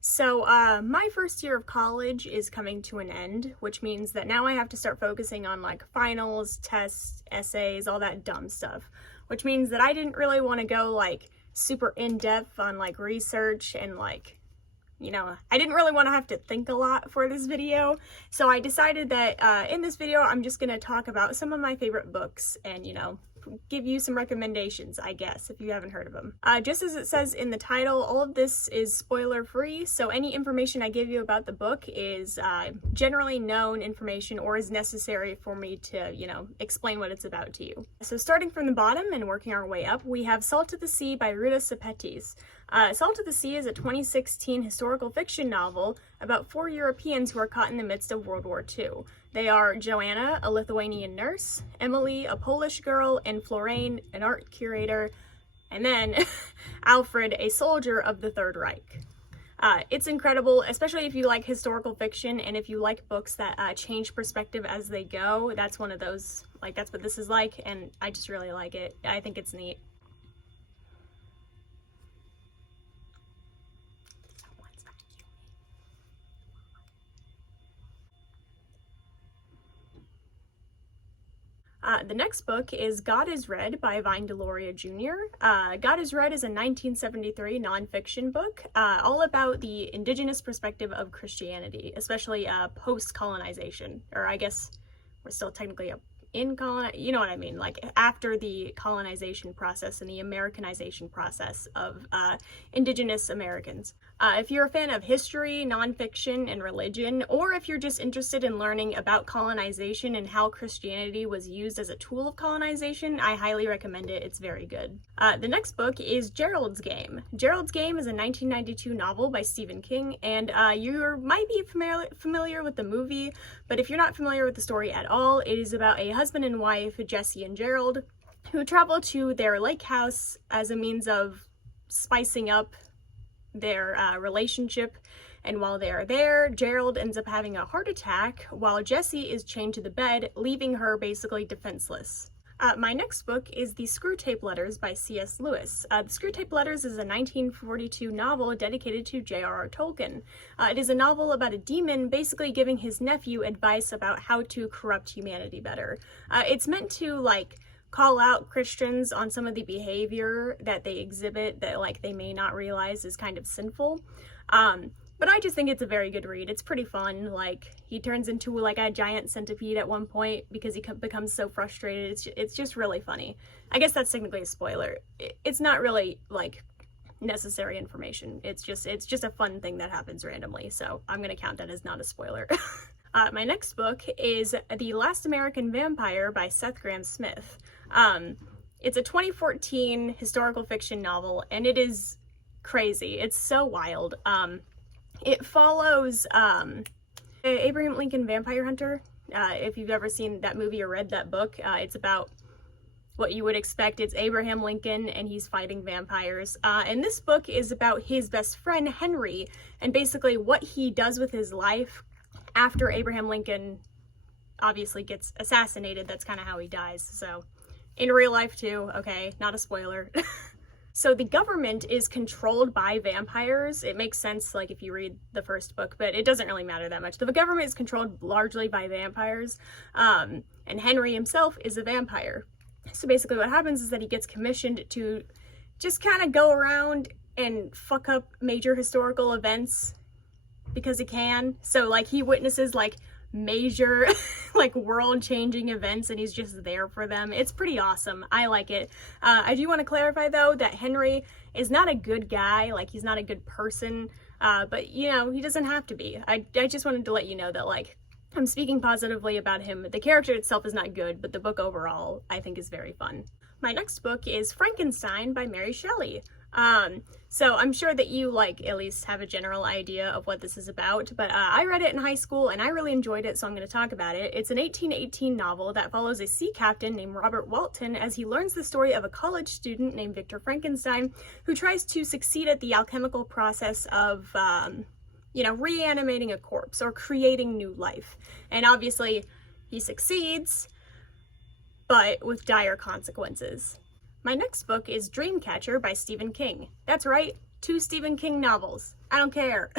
So, my first year of college is coming to an end, which means that now I have to start focusing on like finals, tests, essays, all that dumb stuff. Which means that I didn't really want to go like super in-depth on like research and like, I didn't really want to have to think a lot for this video. So I decided that in this video, I'm just going to talk about some of my favorite books and, give you some recommendations, I guess, if you haven't heard of them. Just as it says in the title, all of this is spoiler free, so any information I give you about the book is generally known information or is necessary for me to, explain what it's about to you. So starting from the bottom and working our way up, we have Salt of the Sea by Ruta Sepetys. Salt of the Sea is a 2016 historical fiction novel about 4 Europeans who are caught in the midst of World War II. They are Joanna, a Lithuanian nurse, Emily, a Polish girl, and Florane, an art curator, and then Alfred, a soldier of the Third Reich. It's incredible, especially if you like historical fiction and if you like books that change perspective as they go. That's one of those, that's what this is like, and I just really like it. I think it's neat. The next book is God is Red by Vine Deloria Jr. God is Red is a 1973 nonfiction book all about the indigenous perspective of Christianity, especially post-colonization, or I guess we're still technically you know what I mean, like after the colonization process and the Americanization process of indigenous Americans. If you're a fan of history, nonfiction, and religion, or if you're just interested in learning about colonization and how Christianity was used as a tool of colonization, I highly recommend it. It's very good. The next book is Geralds Game. Geralds Game is a 1992 novel by Stephen King, and you might be familiar with the movie, but if you're not familiar with the story at all, it is about a husband and wife, Jesse and Gerald, who travel to their lake house as a means of spicing up their relationship. And while they are there, Gerald ends up having a heart attack while Jesse is chained to the bed, leaving her basically defenseless. My next book is The Screwtape Letters by C.S. Lewis. The Screwtape Letters is a 1942 novel dedicated to J.R.R. Tolkien. It is a novel about a demon basically giving his nephew advice about how to corrupt humanity better. It's meant to, call out Christians on some of the behavior that they exhibit that, they may not realize is kind of sinful. But I just think it's a very good read. It's pretty fun. He turns into a giant centipede at one point because he becomes so frustrated. It's just really funny. I guess that's technically a spoiler. It's not really necessary information. It's just a fun thing that happens randomly. So I'm gonna count that as not a spoiler. My next book is The Last American Vampire by Seth Grahame-Smith. It's a 2014 historical fiction novel, and it is crazy. It's so wild. It follows Abraham Lincoln Vampire Hunter. If you've ever seen that movie or read that book, it's about what you would expect. It's Abraham Lincoln and he's fighting vampires. And this book is about his best friend, Henry, and basically what he does with his life after Abraham Lincoln obviously gets assassinated. That's kind of how he dies. So in real life too, okay, not a spoiler. So the government is controlled by vampires. It makes sense, if you read the first book, but it doesn't really matter that much. The government is controlled largely by vampires, and Henry himself is a vampire. So basically what happens is that he gets commissioned to just kind of go around and fuck up major historical events because he can. So, he witnesses, major world-changing events and he's just there for them. It's pretty awesome. I like it. I do want to clarify though that Henry is not a good guy, he's not a good person, but he doesn't have to be. I just wanted to let you know that I'm speaking positively about him. The character itself is not good, but the book overall I think is very fun. My next book is Frankenstein by Mary Shelley. So I'm sure that you at least have a general idea of what this is about, but I read it in high school and I really enjoyed it, so I'm going to talk about it. It's an 1818 novel that follows a sea captain named Robert Walton as he learns the story of a college student named Victor Frankenstein who tries to succeed at the alchemical process of, reanimating a corpse or creating new life. And obviously he succeeds, but with dire consequences. My next book is Dreamcatcher by Stephen King. That's right, 2 Stephen King novels. I don't care.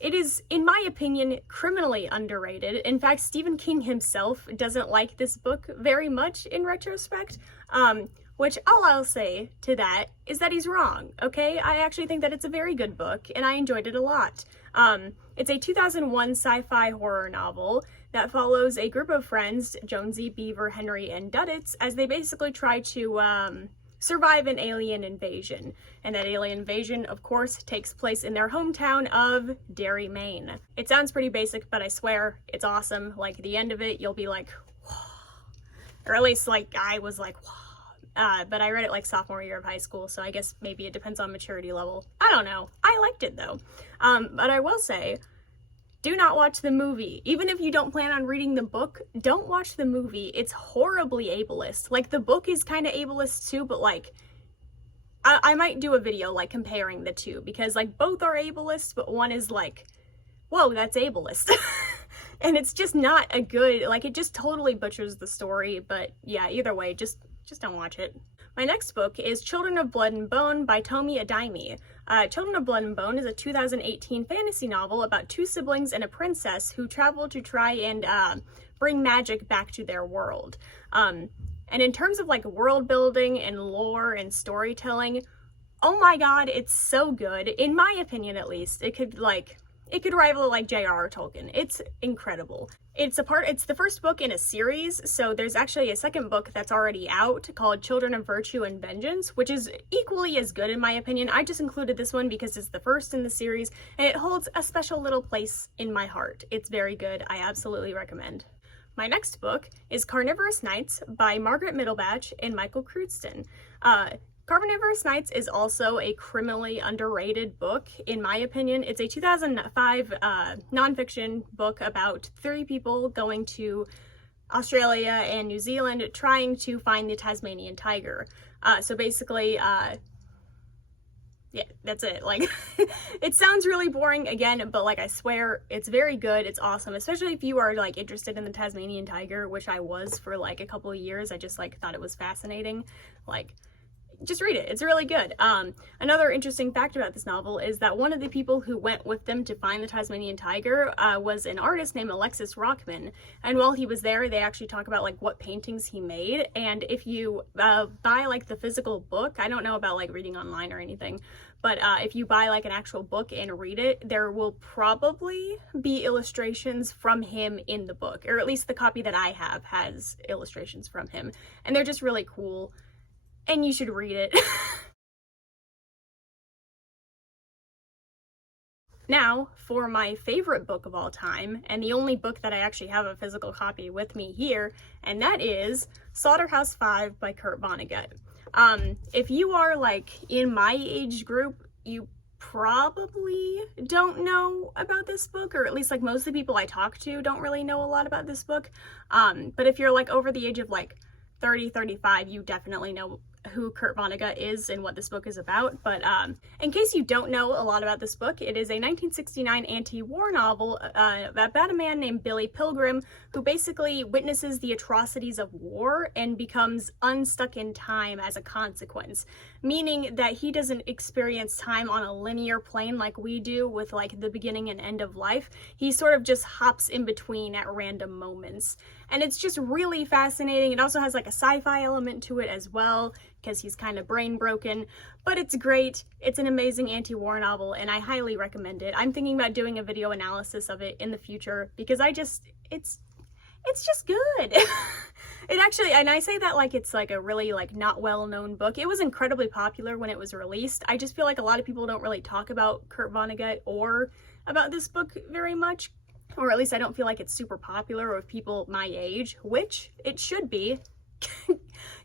It is, in my opinion, criminally underrated. In fact, Stephen King himself doesn't like this book very much in retrospect, which all I'll say to that is that he's wrong, okay? I actually think that it's a very good book, and I enjoyed it a lot. It's a 2001 sci-fi horror novel that follows a group of friends, Jonesy, Beaver, Henry, and Duddits, as they basically try to survive an alien invasion. And that alien invasion, of course, takes place in their hometown of Derry, Maine. It sounds pretty basic, but I swear it's awesome. Like, at the end of it, you'll be like, whoa. Or at least, like, I was like, whoa. But I read it like sophomore year of high school, so I guess maybe it depends on maturity level. I don't know. I liked it though. But I will say, do not watch the movie. Even if you don't plan on reading the book, don't watch the movie. It's horribly ableist. Like, the book is kind of ableist too, but like, I might do a video like comparing the two, because like both are ableist, but one is like, whoa, that's ableist. And it's just not a good, like, it just totally butchers the story. But yeah, either way, just don't watch it. My next book is Children of Blood and Bone by Tomi Adeyemi. Children of Blood and Bone is a 2018 fantasy novel about 2 siblings and a princess who travel to try and bring magic back to their world. And in terms of like world building and lore and storytelling, oh my god, it's so good. In my opinion, at least, it could rival like J.R.R. Tolkien. It's incredible. It's the first book in a series, so there's actually a second book that's already out called Children of Virtue and Vengeance, which is equally as good in my opinion. I just included this one because it's the first in the series, and it holds a special little place in my heart. It's very good. I absolutely recommend. My next book is Carnivore Nights by Margaret Middlebatch and Michael Crudston. Carnivore Nights is also a criminally underrated book, in my opinion. It's a 2005 nonfiction book about 3 people going to Australia and New Zealand trying to find the Tasmanian Tiger. So basically, yeah, that's it. Like, it sounds really boring again, but like, I swear it's very good. It's awesome, especially if you are like interested in the Tasmanian Tiger, which I was for like a couple of years. I just like thought it was fascinating. Like, just read it. It's really good. Another interesting fact about this novel is that one of the people who went with them to find the Tasmanian Tiger was an artist named Alexis Rockman. And while he was there, they actually talk about like what paintings he made. And if you buy like the physical book, I don't know about like reading online or anything, but if you buy like an actual book and read it, there will probably be illustrations from him in the book, or at least the copy that I have has illustrations from him. And they're just really cool. And you should read it. Now, for my favorite book of all time, and the only book that I actually have a physical copy with me here, and that is Slaughterhouse-Five by Kurt Vonnegut. If you are like in my age group, you probably don't know about this book, or at least like most of the people I talk to don't really know a lot about this book. But if you're like over the age of like 30, 35, you definitely know who Kurt Vonnegut is and what this book is about. But in case you don't know a lot about this book, it is a 1969 anti-war novel about a man named Billy Pilgrim who basically witnesses the atrocities of war and becomes unstuck in time as a consequence, meaning that he doesn't experience time on a linear plane like we do with like the beginning and end of life. He sort of just hops in between at random moments. And it's just really fascinating. It also has like a sci-fi element to it as well, because he's kind of brain broken, but it's great. It's an amazing anti-war novel, and I highly recommend it. I'm thinking about doing a video analysis of it in the future, because it's just good. It actually, and I say that like it's like a really like not well-known book. It was incredibly popular when it was released. I just feel like a lot of people don't really talk about Kurt Vonnegut or about this book very much, or at least I don't feel like it's super popular with people my age, which it should be.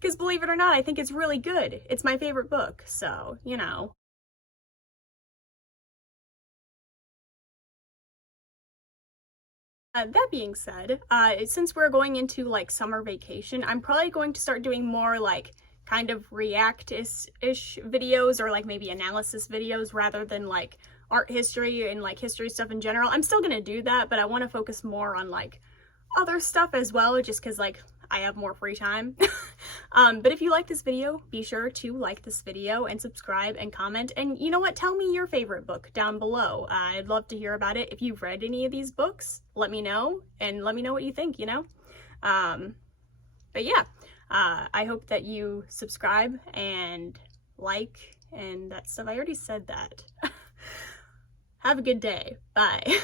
Because believe it or not, I think it's really good. It's my favorite book, so, you know. That being said, since we're going into like summer vacation, I'm probably going to start doing more like kind of react-ish videos, or like maybe analysis videos rather than like art history and like history stuff in general. I'm still gonna do that, but I want to focus more on like other stuff as well, just because like I have more free time. But if you like this video, be sure to like this video and subscribe and comment. And you know what? Tell me your favorite book down below. I'd love to hear about it. If you've read any of these books, let me know, and let me know what you think, you know? But yeah, I hope that you subscribe and like and that stuff. I already said that. Have a good day. Bye.